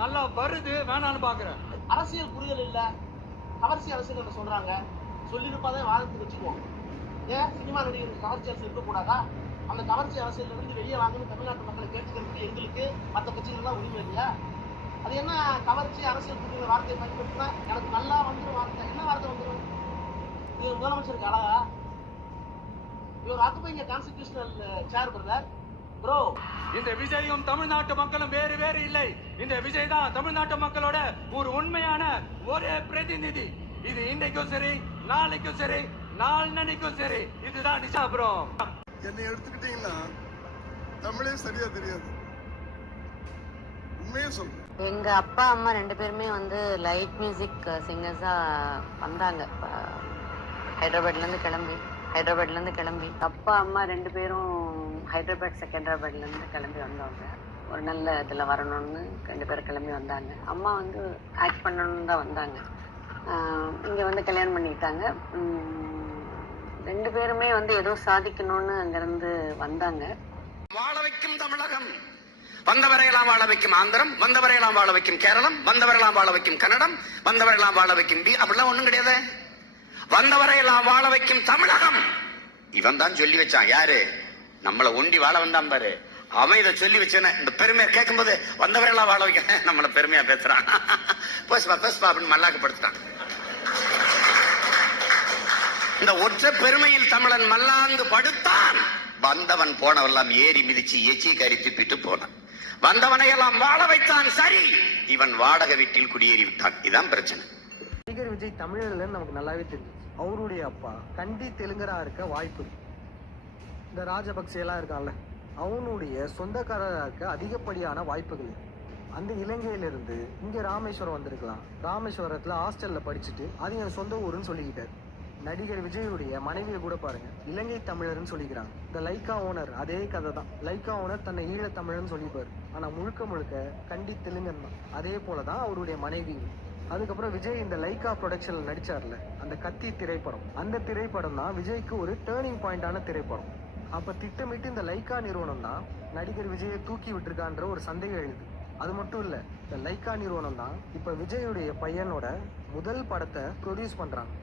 நல்லா வருது வேணான்னு பாக்குறேன். அரசியல் புரிதல் இல்ல, கவர்ச்சி அரசியல் சொல்றாங்க. சொல்லிருப்பாதே வாதத்துக்கு வச்சுக்குவோம். ஏன் சினிமா நடிகர்கள் கவர்ச்சி அரசியல் இருக்கக்கூடாதா? அந்த கவர்ச்சி அரசியல் இருந்து வெளியே வாங்கன்னு தமிழ்நாட்டு மக்களை கேட்டுக்கிறதுக்கு எங்களுக்கு மற்ற கட்சிகள்லாம் உரிமை இல்லையா? அது என்ன கவர்ச்சி அரசியல் புரியுற வார்த்தையை பயன்படுத்தினா எனக்கு நல்லா வந்துடும் வார்த்தை. என்ன வார்த்தை வந்துடும்? இது முதலமைச்சருக்கு அழகா? இவர் ஆக்குப்பைங்க கான்ஸ்டிடியூஷனல் சேர் பிரதர் ப்ரோ. இந்த விஜயும் தமிழ்நாட்டு மக்களும் வேறு வேறு இல்லை. இந்த விஜய் தான் தமிழ்நாட்டு மக்களோட ஒரு உண்மையான ஒரே பிரதிநிதி. இது இன்னைக்கும் சரி, நாளைக்கும் சரி, நாளைக்கும் சரி. இதுதான் நிஜா ப்ரோ. என்னை எடுத்துக்கிட்டீங்கன்னா தமிழே சரியா தெரியாது. உண்மையே சொல்றேன். எங்க அப்பா அம்மா ரெண்டு பேருமே வந்து லைட் மியூசிக் சிங்கர்ஸா வந்தாங்க. ஹைதராபாத்ல இருந்து கிளம்பி அப்பா அம்மா ரெண்டு பேரும் ஹைதராபாத் செகண்டராபாத்ல இருந்து கிளம்பி வந்தவங்க. ஒரு நல்ல இதுல வரணும்னு ரெண்டு பேரும் கிளம்பி வந்தாங்க. அம்மா வந்து ஆக்ட் பண்ணணும்னு தான் வந்தாங்க. இங்க வந்து கல்யாணம் பண்ணிக்கிட்டாங்க. ரெண்டு பேருமே வந்து ஏதோ சாதிக்கணும்னு அங்கிருந்து வந்தாங்க. வாழ வைக்கும் தமிழகம், வந்தவரையெல்லாம் வாழ வைக்கும் ஆந்திரம், வந்தவரையெல்லாம் வாழ வைக்கும் கேரளம், வந்தவரையெல்லாம் வாழ வைக்கும் கன்னடம், வந்தவரையெல்லாம் வாழ வைக்கும் அப்படிலாம் ஒண்ணும் கிடையாது. வந்தவரையெல்லாம் வாழ வைக்கும் தமிழகம். இவன் தான் சொல்லி வச்சான். யாரு? நம்மளை ஒண்டி வாழ வந்தான் பாரு. அவன் இதை சொல்லி வச்சேன்னு இந்த பெருமையை கேட்கும் போது வந்தவரையெல்லாம் வாழ வைக்க நம்மளை பெருமையா பேசுறான். பேசுப்பா அப்படின்னு மல்லாக்கப்படுத்துறான். இந்த ஒற்றை பெருமையில் தமிழன் மல்லாந்து படுத்தான். வந்தவன் போனவெல்லாம் ஏறி மிதிச்சு எச்சி கறி துப்பிட்டு போனான். வந்தவனையெல்லாம் வாழ வைத்தான். சரி, இவன் வாடகை வீட்டில் குடியேறி விட்டான். இதான் பிரச்சனை. நடிகர் விஜய் தமிழர்ல நமக்கு நல்லாவே தெரியும். அவருடைய அப்பா கண்டி தெலுங்கரா இருக்க வாய்ப்பு. இந்த ராஜபக்சே எல்லாம் இருக்கான்ல, அவனுடைய சொந்தக்காரராக இருக்க அதிகப்படியான வாய்ப்புகள். அந்த இலங்கையிலிருந்து இங்க ராமேஸ்வரம் வந்திருக்கலாம். ராமேஸ்வரத்துல ஹாஸ்டல்ல படிச்சுட்டு அது என் சொந்த ஊருன்னு சொல்லிக்கிட்டாரு. நடிகர் விஜயுடைய மனைவியை கூட பாருங்க, இலங்கை தமிழர்னு சொல்லிக்கிறாங்க. இந்த லைக்கா ஓனர் அதே கதை தான். லைக்கா ஓனர் தன்னை ஈழ தமிழர்னு சொல்லிப்பாரு. ஆனா முழுக்க கண்டி தெலுங்கன் தான். அதே போலதான் அவருடைய மனைவி. அதுக்கப்புறம் விஜய் இந்த லைக்கா ப்ரொடக்ஷன்ல நடிச்சார்ல, அந்த கத்தி திரைப்படம். அந்த திரைப்படம் தான் விஜய்க்கு ஒரு டேர்னிங் பாயிண்டான திரைப்படம். அப்ப திட்டமிட்டு இந்த லைக்கா நிறுவனம் தான் நடிகர் விஜயை தூக்கி விட்டுருக்கான்ற ஒரு சந்தேகம் எழுது. அது மட்டும் இல்ல, இந்த லைக்கா நிறுவனம் தான் இப்ப விஜயுடைய பையனோட முதல் படத்தை ப்ரொடியூஸ் பண்றாங்க.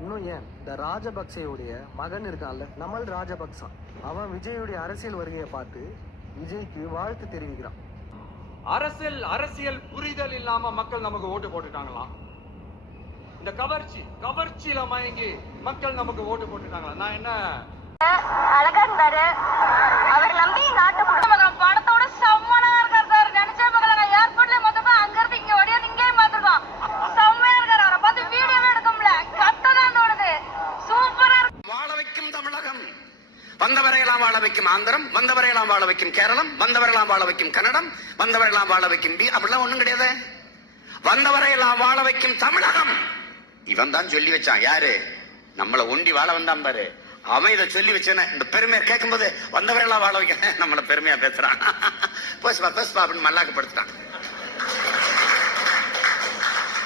இன்னும் ஏன், இந்த ராஜபக்சேயுடைய மகன் இருக்கான்ல, நமல் ராஜபக்சா, அவன் விஜயுடைய அரசியல் வருகையை பார்த்து விஜய்க்கு வாழ்த்து தெரிவிக்கிறான். அரசியல் புரிதல் இல்லாம மக்கள் நமக்கு ஓட்டு போட்டுட்டாங்களா? இந்த கவர்ச்சியில மயங்கி மக்கள் நமக்கு ஓட்டு போட்டுட்டாங்களா? நான் என்ன அழகா இருந்தாரு, அவர் நம்பி நாட்டு படத்தோட செம்மனா இருக்காரு சார். நினைச்சே பார்க்கல, ஏர்போர்ட்ல மொத்தமா அங்க இருந்து இங்க வழியா இங்கேயும் பார்த்துருக்கோம். செம்மையா இருக்காரு. அவரை பார்த்து வீடியோவே எடுக்க முடியல. கத்ததான் தோணுது. சூப்பரா இருக்கு. வாழ வைக்கும் தமிழகம், வந்தவரையெல்லாம் வாழ வைக்கும் ஆந்திரம், வந்தவரையெல்லாம் வாழ வைக்கும் கேரளம், வந்தவரையெல்லாம் வாழ வைக்கும் கன்னடம், வந்தவரையெல்லாம் வாழ வைக்கும் அப்படிலாம் ஒண்ணும் கிடையாது. வந்தவரையெல்லாம் வாழ வைக்கும் தமிழகம். இவன் தான் சொல்லி வச்சான். யாரு? நம்மளை ஒண்டி வாழ வந்தான் பாரு. அவன் இதை சொல்லி வச்சேன்னு இந்த பெருமையை கேட்கும் போது வந்தவரையெல்லாம் வாழ வைக்க நம்மளை பெருமையா பேசுறான். பேசுப்பா அப்படின்னு மல்லாக்கப்படுத்துறான்.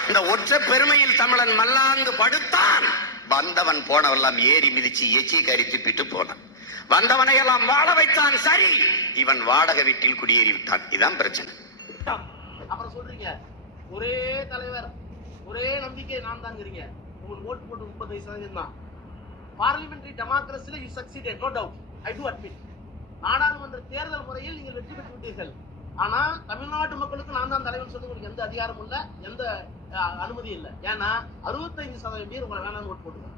இந்த ஒற்றை பெருமையில் தமிழன் மல்லாந்து படுத்தான். வந்தவன் போனவெல்லாம் ஏறி மிதிச்சு எச்சி கறி துப்பிட்டு போனான். வந்தவனையெல்லாம் வாழ வைத்தான். சரி, இவன் வாடகை வீட்டில் குடியேறி விட்டான். இதான் பிரச்சனை. அப்புறம் சொல்றீங்க ஒரே தலைவர், ஒரே நம்பிக்கை நான் தாங்கிறீங்க. உங்களுக்கு ஓட்டு போட்டு 35% தான். பார்லிமெண்டரி டெமோக்ரஸில you succeeded, no doubt, I do admit. நாடாளுமன்ற தேர்தல் முறையில் நீங்கள் வெற்றி பெற்று விட்டீர்கள். ஆனா தமிழ்நாட்டு மக்களுக்கு நான் தான் தலைவன் சொல்ல உங்களுக்கு எந்த அதிகாரமும் இல்ல, எந்த அனுமதி இல்லை. ஏன்னா 65% பேர் உங்களை வேணாம்னு ஓட்டு போட்டுங்க.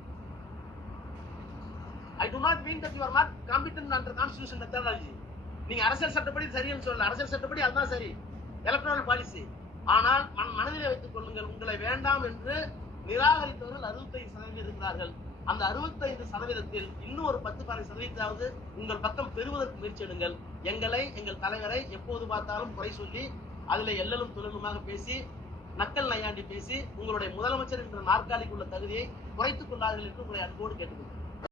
I do not mean that you are not competent under constitution methodology. நீங்க அரசியல் சட்டப்படி சரின்னு சொல்லல. அரசியல் சட்டப்படி அதுதான் சரி, எலக்ட்ரல் பாலிசி. ஆனால் மனதிலே வைத்துக் கொள்ளுங்கள், உங்களை வேண்டாம் என்று நிராகரித்தவர்கள் 65% இருக்கிறார்கள். அந்த 65%-ல் இன்னும் ஒரு 10-15% உங்கள் பக்கம் பெறுவதற்கு முயற்சி எடுங்கள். எங்களை, எங்கள் தலைவரை எப்போது பார்த்தாலும் குறை சொல்லி அதுல எல்லலும் துலனுமாக பேசி நக்கல் நையாண்டி பேசி உங்களுடைய முதலமைச்சர் என்ற நாற்காலிக்கு உள்ள தகுதியை குறைத்துக் கொள்ளார்கள் என்று உங்களை அன்போடு கேட்டுக்கொள்கிறேன்.